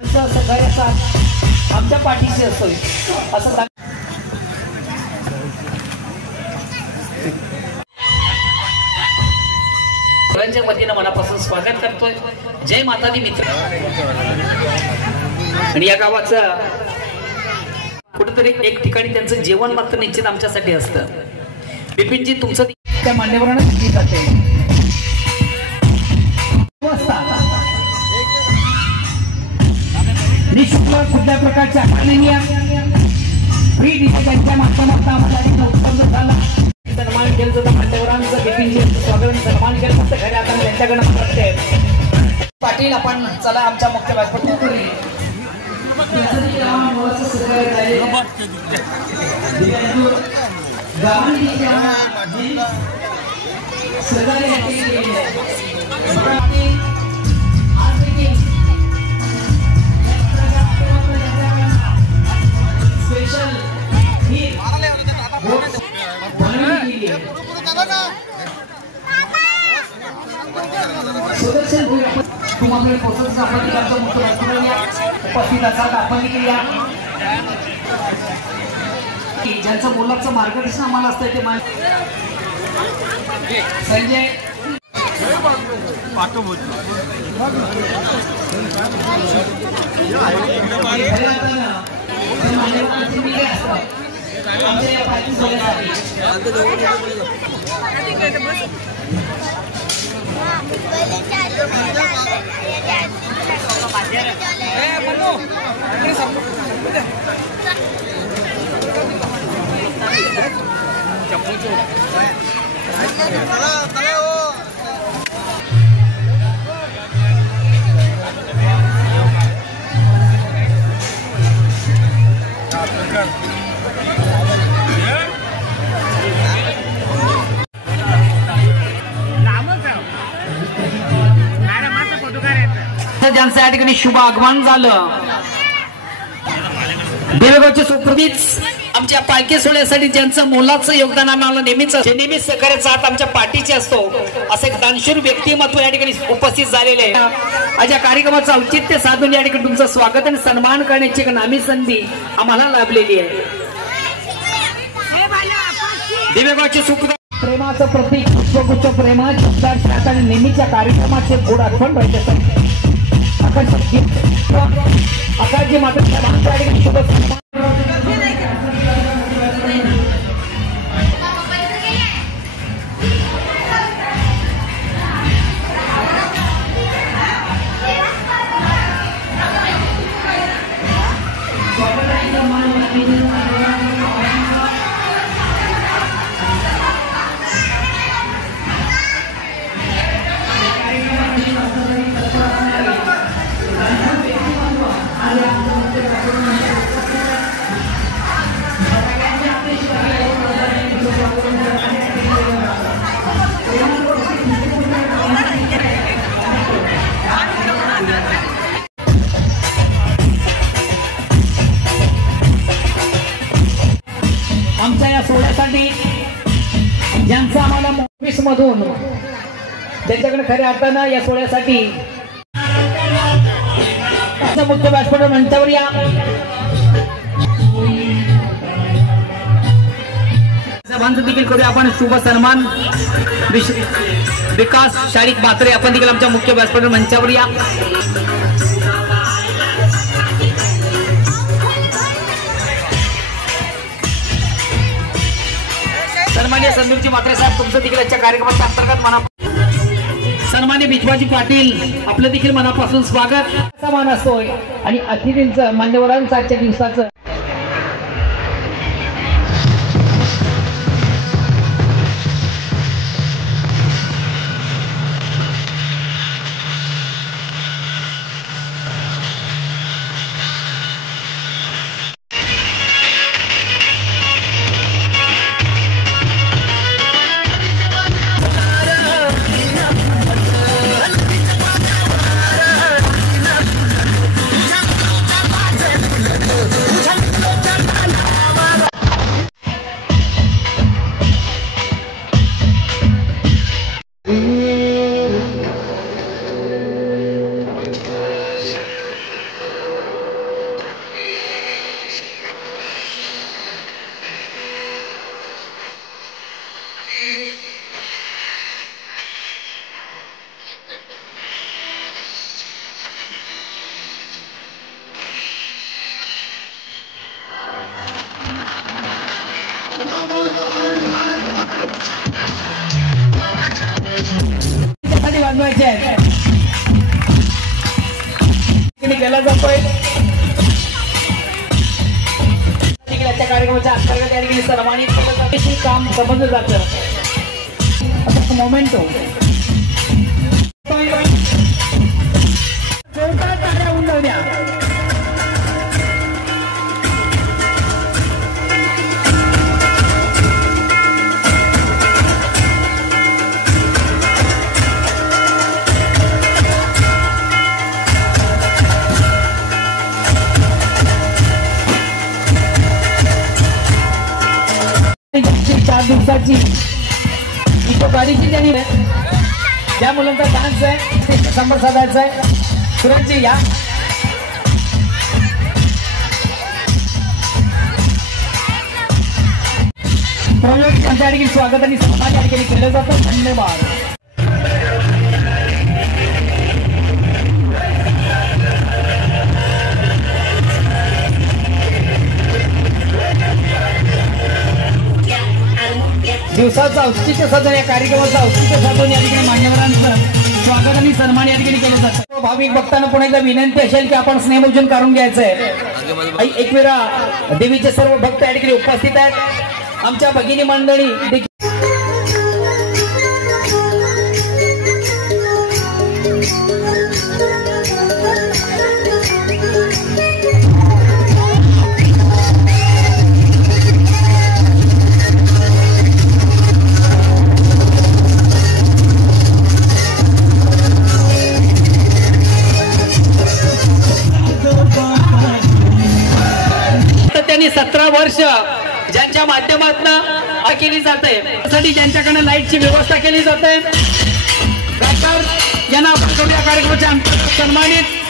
सगळ्याचा आमच्या पाठीशी असतोय असं सगळ्यांच्या वतीनं मनापासून स्वागत करतोय। जय माता दी मित्र। आणि या गावाचं कुठेतरी एक ठिकाणी त्यांचं जेवण मात्र निश्चित आमच्यासाठी असतं। बिपिनजी तुमचं त्या मान्यवरांना दिली जाते। निशुल्क कुठल्या प्रकारच्या अनियमिया फ्री डिजिटलच्या माध्यमातून उपलब्ध झाला। सन्मान केलं जातं मान्यवरांचं बिपिनजी स्वागत सन्मान केलं जातं। खऱ्या आता त्यांच्याकडे करते पाटील आपण चला आमच्या मुख्य व्यासपीठावर तुम्हाला पोहोचत आपण तिकडचं मुख्य उपस्थित असतात। आपण ज्यांचं मुलाचं मार्गदर्शन आम्हाला असतं ते संजय ज्यांचं या ठिकाणी शुभ आगमन झालं। देवगावचे सुप्रतीच आमच्या पालखी सोहळ्यासाठी ज्यांचं मोलाचं योगदान आम्हाला नेहमीच सहकार्याचा हात आमच्या पाठीचे असतो असं एक दानशूर व्यक्तिमत्व या ठिकाणी उपस्थित झालेले आहे। आज या कार्यक्रमाचं औचित्य साधून या ठिकाणी तुमचं स्वागत आणि सन्मान करण्याची एक नामी संधी आम्हाला लाभलेली आहे। देवगावचे सुप्रतीक प्रेमाचं प्रतीक पुष्पगुच्छ प्रेमाच्या नेहमीच्या कार्यक्रमाचे गोड आठवण राहिलं आकाशजी मात्र शुभ आमच्या या सोहळ्यासाठी ज्यांचं आम्हाला ऑफिस मधून त्यांच्याकडे खऱ्या अर्थानं या सोहळ्यासाठी मुख्य व्यासपीठ मंचावर या देखील करूया आपण शुभ सन्मान विकास शाळिक म्हात्रे आपण देखील आमच्या मुख्य व्यासपीठ मंचावर या। सन्मान्य संदीपजी म्हात्रे साहेब तुमचं देखील आजच्या कार्यक्रमाच्या अंतर्गत सन्मान्य विश्वाजी पाटील आपलं देखील मनापासून स्वागत मान असतोय आणि अतिथींचं मान्यवरांचं आजच्या दिवसाचं Come बांधवायचे आहेत केला जातोय त्याच्या कार्यक्रमाच्या अंतर्गत या ठिकाणी सन्मानित केलं जातं काम समजलं जातं आता मोमेंटो जोरदार टाळ्या होऊन जाऊ द्या चार दिवसाची गाडीची त्यांनी ज्या मुलांचा डान्स आहे ते शंभर साधायचा आहे सुरतची या त्यांच्या ठिकाणी स्वागत आणि सन्मान या ठिकाणी केलं जातं धन्यवाद दिवसाचं औचित्य साधून या कार्यक्रमाचं औचित्य साधून या ठिकाणी मान्यवरांचं स्वागत आणि सन्मान या ठिकाणी केलं जातं भाविक भक्तांना पुन्हा एकदा विनंती असेल की आपण स्नेहभोजन करून घ्यायचंय एक वेळा देवीचे सर्व भक्त या ठिकाणी उपस्थित आहेत आमच्या भगिनी मंडळी देखील त्यांनी 17 वर्ष ज्यांच्या माध्यमातून केली जाते त्यासाठी ज्यांच्याकडनं लाईटची व्यवस्था केली जाते यांना आपण या कार्यक्रमाच्या अंतर्गत सन्मानित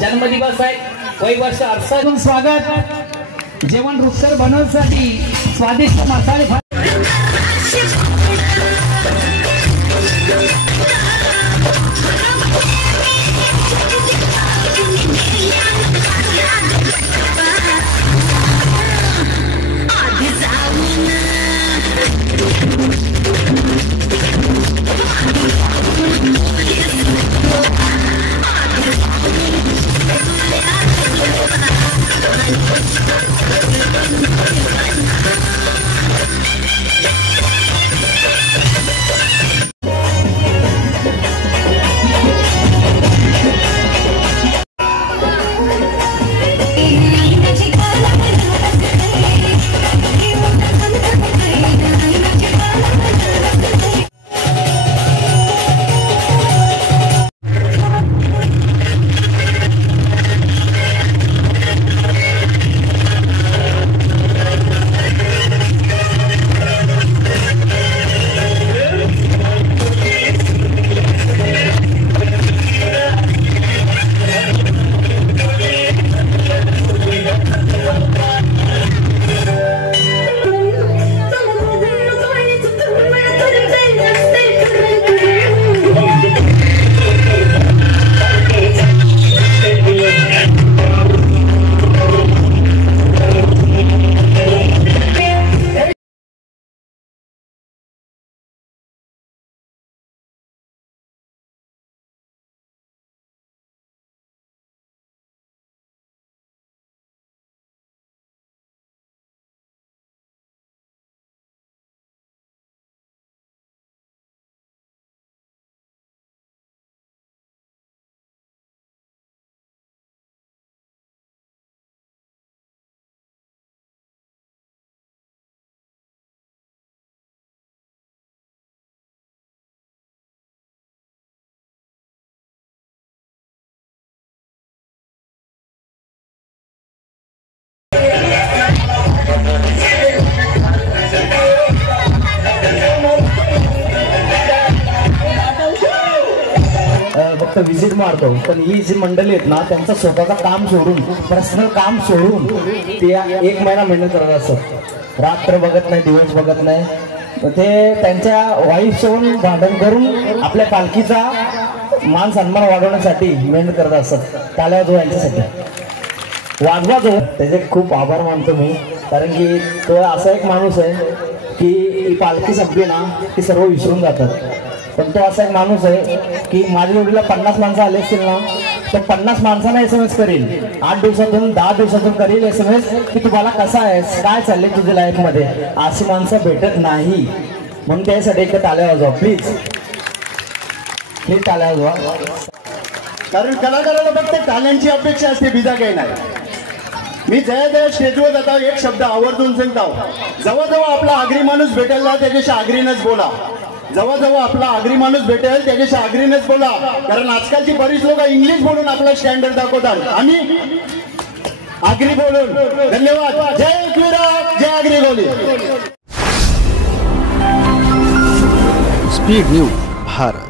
जन्मदिवस आहे वय वर्ष अर्सातून स्वागत जेवण रुचकर बनवण्यासाठी स्वादिष्ट मसाले फक्त व्हिजिट मारतो, पण ही जी मंडळी आहेत ना त्यांचं स्वतःचं काम सोडून, पर्सनल काम सोडून ते 1 महिना मेहनत करत असतात. रात्र बघत नाही, दिवस बघत नाही. ते त्यांच्या वाईफ सोबत भांडण करून आपल्या पालखीचा मान सन्मान वाढवण्यासाठी मेहनत करत असतात. टाळ्या वाजवा यांच्यासाठी, वाजवा जो. त्याचे खूप आभार मानतो मी, कारण की तो असा एक माणूस आहे की पालखी संपली ना ती सर्व विसरून जातात. पण तो असा एक माणूस आहे की माझ्या जोडीला 50 माणसं आले असतील ना तर 50 माणसांना SMS करील, 8 दिवसातून 10 दिवसातून करील SMS की तुम्हाला कसा आहेस, काय चाललंय तुझ्या लाईफमध्ये. अशी माणसं भेटत नाही. म्हणून त्यासाठी एक टाळ्या वाजवा प्लीज, प्लीज टाळ्या वाजवा. कारण कलाकाराला फक्त टाळ्यांची अपेक्षा असते, बिजा काही नाही. मी जया स्टेजवर जातो, एक शब्द आवर्जून सांगतो, जवळ आपला आगरी माणूस भेटेल ना त्याच्याशी आगरीनच बोला. जवळ आपला आगरी माणूस भेटेल त्याच्याशी आगरीनच बोला. कारण आजकालची बरीच लोक इंग्लिश बोलून आपला स्टँडर्ड दाखवतात आणि आगरी बोलून. धन्यवाद. जय एकविरा, जय आगरी बोली. Speed news Bharat.